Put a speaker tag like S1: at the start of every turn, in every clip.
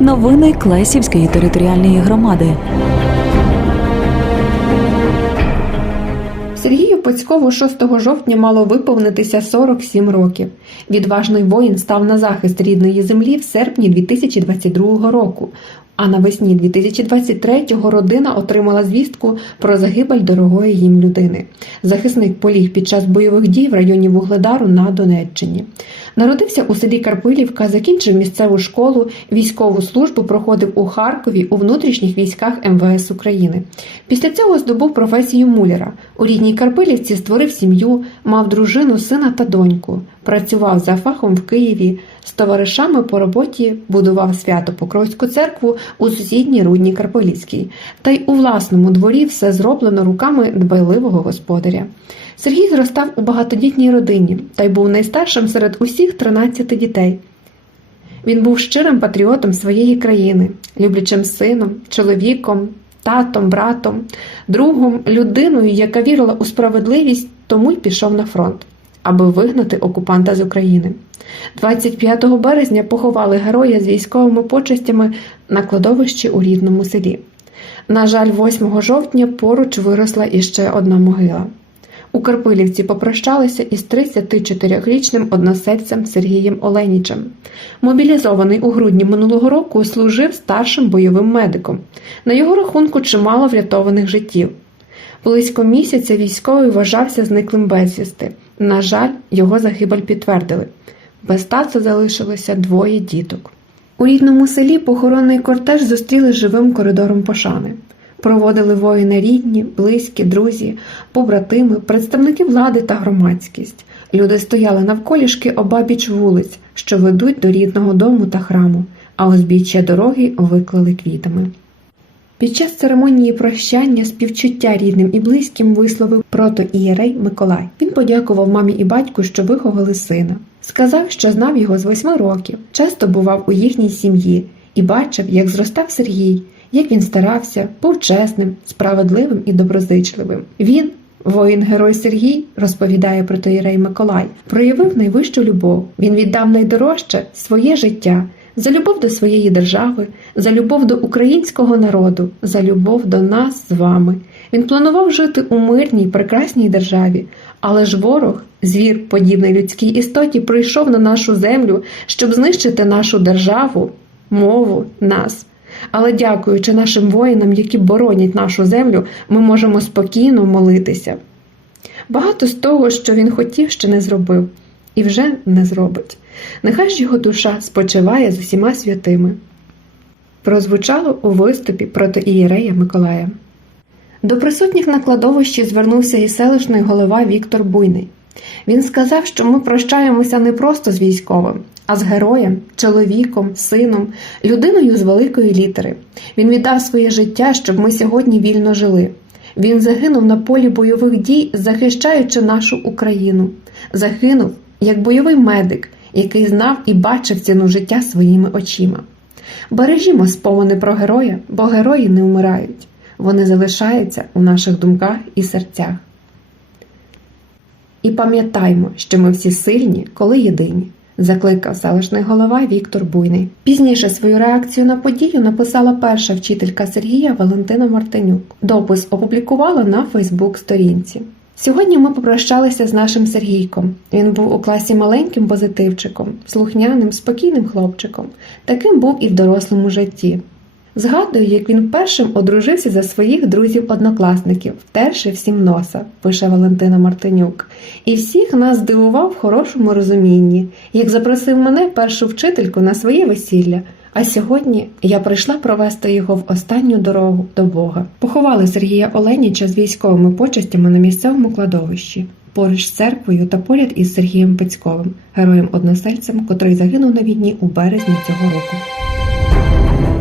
S1: Новини Клесівської територіальної громади.
S2: Сергію Пецькову 6 жовтня мало виповнитися 47 років. Відважний воїн став на захист рідної землі в серпні 2022 року. А навесні 2023-го родина отримала звістку про загибель дорогої їм людини. Захисник поліг під час бойових дій в районі Вугледару на Донеччині. Народився у селі Карпилівка, закінчив місцеву школу, військову службу проходив у Харкові у внутрішніх військах МВС України. Після цього здобув професію муляра. У рідній Карпилівці створив сім'ю, мав дружину, сина та доньку. Працював за фахом в Києві. З товаришами по роботі будував свято Покровську церкву у сусідній Рудній Карпилівській. Та й у власному дворі все зроблено руками дбайливого господаря. Сергій зростав у багатодітній родині та й був найстаршим серед усіх 13 дітей. Він був щирим патріотом своєї країни, люблячим сином, чоловіком, татом, братом, другом, людиною, яка вірила у справедливість, тому й пішов на фронт, аби вигнати окупанта з України. 25 березня поховали героя з військовими почестями на кладовищі у рідному селі. На жаль, 8 жовтня поруч виросла іще одна могила. У Карпилівці попрощалися із 34-річним односельцем Сергієм Оленічем. Мобілізований у грудні минулого року служив старшим бойовим медиком. На його рахунку чимало врятованих життів. Близько місяця військовий вважався зниклим безвісти. На жаль, його загибель підтвердили. Без тата залишилося двоє діток. У рідному селі похоронний кортеж зустріли живим коридором пошани. Проводили воїни рідні, близькі, друзі, побратими, представники влади та громадськість. Люди стояли навколішки обабіч вулиць, що ведуть до рідного дому та храму, а узбіччя дороги виклали квітами. Під час церемонії прощання співчуття рідним і близьким висловив протоієрей Миколай. Він подякував мамі і батьку, що виховали сина. Сказав, що знав його з восьми років, часто бував у їхній сім'ї і бачив, як зростав Сергій, як він старався, був чесним, справедливим і доброзичливим. Він, воїн-герой Сергій, розповідає про протоієрей Миколай, проявив найвищу любов. Він віддав найдорожче своє життя за любов до своєї держави, за любов до українського народу, за любов до нас з вами. Він планував жити у мирній, прекрасній державі, але ж ворог, звір, подібний людській істоті, прийшов на нашу землю, щоб знищити нашу державу, мову, нас. Але дякуючи нашим воїнам, які боронять нашу землю, ми можемо спокійно молитися. Багато з того, що він хотів, ще не зробив, і вже не зробить. Нехай ж його душа спочиває з усіма святими. Прозвучало у виступі проти ієрея Миколая. До присутніх на кладовищі звернувся і селищний голова Віктор Буйний. Він сказав, що ми прощаємося не просто з військовим, а з героєм, чоловіком, сином, людиною з великої літери. Він віддав своє життя, щоб ми сьогодні вільно жили. Він загинув на полі бойових дій, захищаючи нашу Україну. Загинув як бойовий медик, який знав і бачив ціну життя своїми очима. Бережімо спомини про героя, бо герої не вмирають. Вони залишаються у наших думках і серцях. І пам'ятаймо, що ми всі сильні, коли єдині, закликав селищний голова Віктор Буйний. Пізніше свою реакцію на подію написала перша вчителька Сергія Валентина Мартинюк. Допис опублікувала на Фейсбук-сторінці. Сьогодні ми попрощалися з нашим Сергійком. Він був у класі маленьким позитивчиком, слухняним, спокійним хлопчиком. Таким був і в дорослому житті. Згадую, як він першим одружився за своїх друзів-однокласників, втерши всім носа, пише Валентина Мартинюк, і всіх нас здивував в хорошому розумінні, як запросив мене першу вчительку на своє весілля. А сьогодні я прийшла провести його в останню дорогу до Бога. Поховали Сергія Оленіча з військовими почестями на місцевому кладовищі, поруч з церквою та поряд із Сергієм Пецьковим, героєм-односельцем, котрий загинув на війні у березні цього року.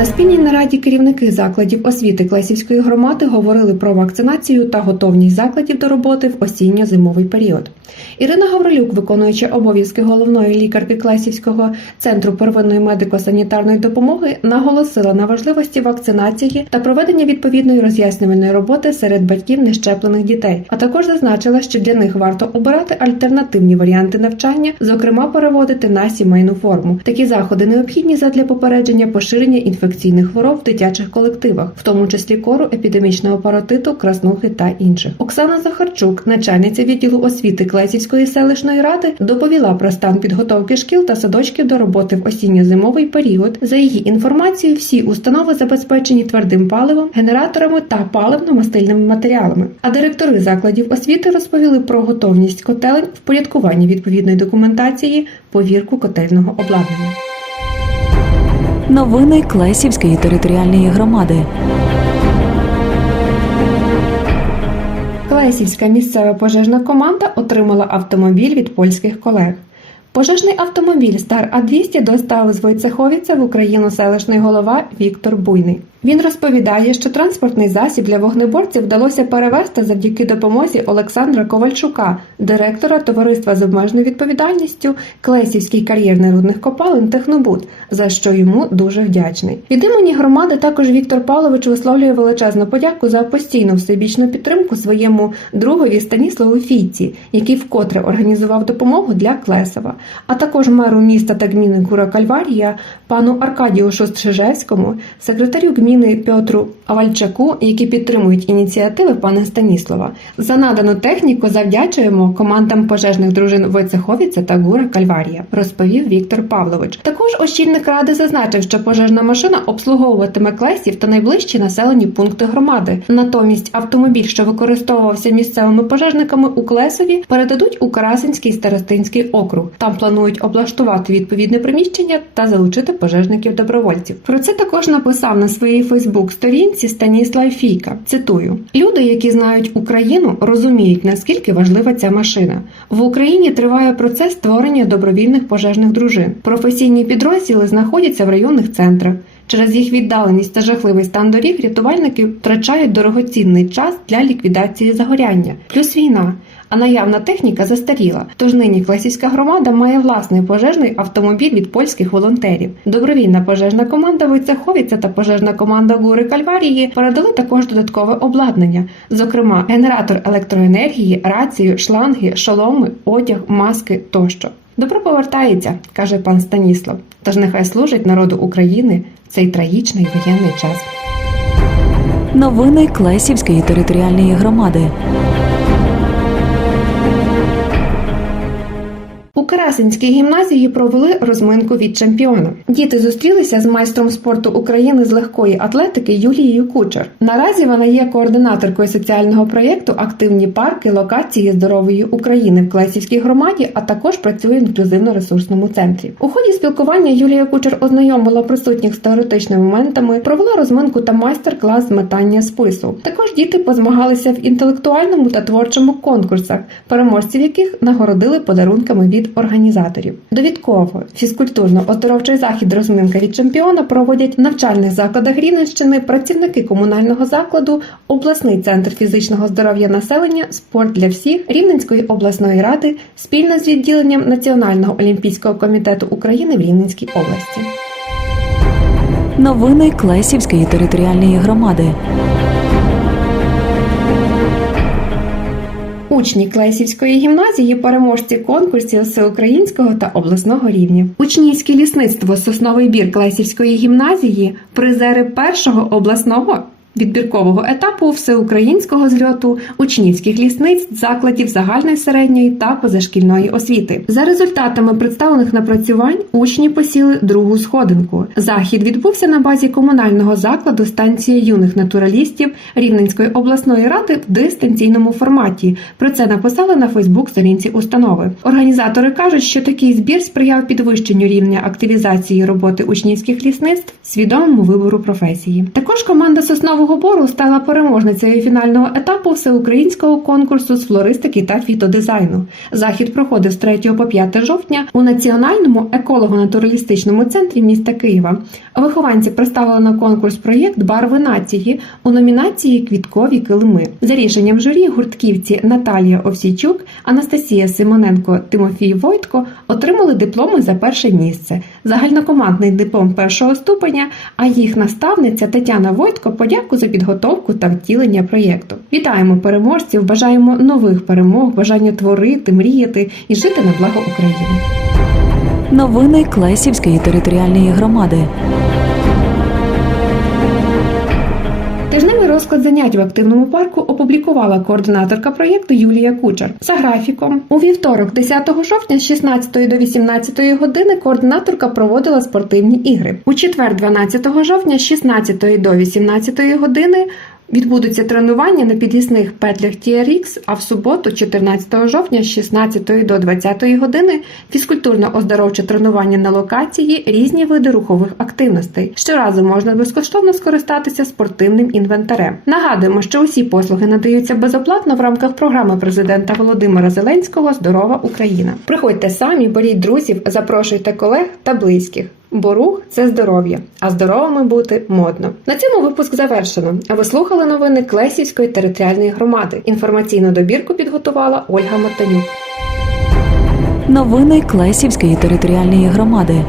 S2: На спільній нараді керівники закладів освіти Клесівської громади говорили про вакцинацію та готовність закладів до роботи в осінньо-зимовий період. Ірина Гаврилюк, виконуючи обов'язки головної лікарки Клесівського центру первинної медико-санітарної допомоги, наголосила на важливості вакцинації та проведення відповідної роз'яснювальної роботи серед батьків нещеплених дітей, а також зазначила, що для них варто обирати альтернативні варіанти навчання, зокрема переводити на сімейну форму. Такі заходи необхідні задля попередження поширення інфекційних хвороб в дитячих колективах, в тому числі кору, епідемічного паротиту, краснухи та інших. Оксана Захарчук, начальниця відділу освіти Клесівської селищної ради, доповіла про стан підготовки шкіл та садочків до роботи в осінньо-зимовий період. За її інформацією, всі установи забезпечені твердим паливом, генераторами та паливно-мастильними матеріалами. А директори закладів освіти розповіли про готовність котелень, впорядкування відповідної документації, повірку котельного обладнання.
S1: Новини Клесівської територіальної громади.
S2: Клесівська місцева пожежна команда отримала автомобіль від польських колег. Пожежний автомобіль Стар А200 доставив з Войцеховіця в Україну селищний голова Віктор Буйний. Він розповідає, що транспортний засіб для вогнеборців вдалося перевезти завдяки допомозі Олександра Ковальчука, директора товариства з обмеженою відповідальністю Клесівський кар'єр рудних копалин Технобуд, за що йому дуже вдячний. Від імені громади також Віктор Павлович висловлює величезну подяку за постійну всебічну підтримку своєму другові Станіславу Фійці, який вкотре організував допомогу для Клесова, а також меру міста та гміни Гура Кальварія, пану Аркадію Шостшижевському, секретарю гміни Петру Авальчаку, які підтримують ініціативи пана Станіслава. За надану техніку завдячуємо командам пожежних дружин Войцеховіця та Гура Кальварія, розповів Віктор Павлович. Також очільник ради зазначив, що пожежна машина обслуговуватиме клесів та найближчі населені пункти громади. Натомість автомобіль, що використовувався місцевими пожежниками у Клесові, передадуть у Карасинський старостинський округ. Там планують облаштувати відповідне приміщення та залучити пожежників добровольців. Про це також написав на своїй Фейсбук-сторінці Станіслав Фійка. Цитую: люди, які знають Україну, розуміють наскільки важлива ця машина. В Україні триває процес створення добровільних пожежних дружин. Професійні підрозділи знаходяться в районних центрах. Через їх віддаленість та жахливий стан доріг рятувальники втрачають дорогоцінний час для ліквідації загоряння, плюс війна. А наявна техніка застаріла. Тож нині Клесівська громада має власний пожежний автомобіль від польських волонтерів. Добровільна пожежна команда Войцеховіця та пожежна команда Гури Кальварії передали також додаткове обладнання, зокрема генератор електроенергії, рацію, шланги, шоломи, одяг, маски тощо. Добро повертається, каже пан Станіслав. Тож нехай служить народу України цей трагічний воєнний час.
S1: Новини Клесівської територіальної громади.
S2: У гімназії провели розминку від чемпіона. Діти зустрілися з майстром спорту України з легкої атлетики Юлією Кучер. Наразі вона є координаторкою соціального проєкту Активні парки локації здорової України в Клесівській громаді, а також працює в інклюзивно-ресурсному центрі. У ході спілкування Юлія Кучер ознайомила присутніх з теоретичними моментами, провела розминку та майстер-клас з метання спису. Також діти позмагалися в інтелектуальному та творчому конкурсах, переможців яких нагородили подарунками від організаторів. Довідково фізкультурно-оздоровчий захід розминка від чемпіона проводять в навчальних закладах Рівненщини працівники комунального закладу, обласний центр фізичного здоров'я населення, спорт для всіх Рівненської обласної ради спільно з відділенням Національного олімпійського комітету України в Рівненській області.
S1: Новини Клесівської територіальної громади.
S2: Учні Клесівської гімназії переможці конкурсів всеукраїнського та обласного рівня. Учнівське лісництво Сосновий бір Клесівської гімназії, призери першого обласного. Відбіркового етапу всеукраїнського зльоту учнівських лісниць закладів загальної середньої та позашкільної освіти. За результатами представлених напрацювань учні посіли другу сходинку. Захід відбувся на базі комунального закладу станція юних натуралістів Рівненської обласної ради в дистанційному форматі. Про це написали на Фейсбук-сторінці установи. Організатори кажуть, що такий збір сприяв підвищенню рівня активізації роботи учнівських лісництв, свідомому вибору професії. Також команда Сосновий Лісового бору стала переможницею фінального етапу всеукраїнського конкурсу з флористики та фітодизайну. Захід проходив з 3 по 5 жовтня у національному еколого-натуралістичному центрі міста Києва. Вихованці представили на конкурс проєкт Барви нації у номінації Квіткові килими. За рішенням журі гуртківці Наталія Овсійчук, Анастасія Симоненко, Тимофій Войтко отримали дипломи за перше місце, загальнокомандний диплом першого ступеня. А їх наставниця Тетяна Войтко подяку за підготовку та втілення проєкту. Вітаємо переможців! Бажаємо нових перемог, бажання творити, мріяти і жити на благо України.
S1: Новини Клесівської територіальної громади.
S2: Тижневий розклад занять в активному парку опублікувала координаторка проєкту Юлія Кучер. За графіком у вівторок, 10 жовтня, з 16 до 18 години, координаторка проводила спортивні ігри. У четвер, 12 жовтня, з 16 до 18 години. Відбудуться тренування на підвісних петлях TRX, а в суботу, 14 жовтня, з 16 до 20 години, фізкультурно-оздоровче тренування на локації, різні види рухових активностей. Щоразу можна безкоштовно скористатися спортивним інвентарем. Нагадуємо, що усі послуги надаються безоплатно в рамках програми президента Володимира Зеленського Здорова Україна. Приходьте самі, беріть друзів, запрошуйте колег та близьких. Бо рух це здоров'я, а здоровими бути модно. На цьому випуск завершено. А ви слухали новини Клесівської територіальної громади. Інформаційну добірку підготувала Ольга Мартанюк.
S1: Новини Клесівської територіальної громади.